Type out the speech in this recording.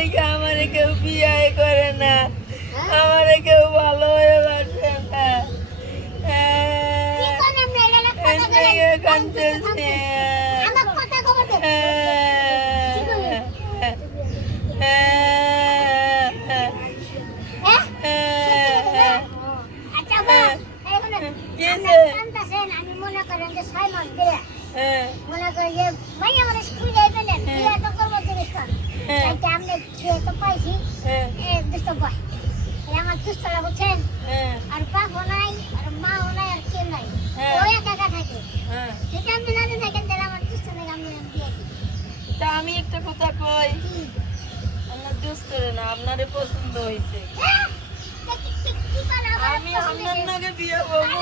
দেখে আমারে কেউ বিয়ে করে না, আমারে কেউ ভালো হয়ে বাসে না। কাঁদতেছে। আমি মনে করেন যে 6 মাস ধরে মনে করি যে ভাই আমার স্কুল যাইবেন বিয়ে তো করবো জিনিস কর তাইতে আমি বিয়ে তো পাইছি দুষ্ট বয় আমার দুষ্টরা বুঝছেন আর বাপও নাই আর মাও নাই আর কেউ নাই ওই একা একা থাকে সেটা আপনি জানেন দেখেন তাহলে আমার দুষ্ট নেই আমি বিয়ে দিই। তা আমি একটা কথা কই, আমার দুষ্টরে না আপনারে পছন্দ হয়েছে, আমি আপনার নাকি বিয়ে করবো।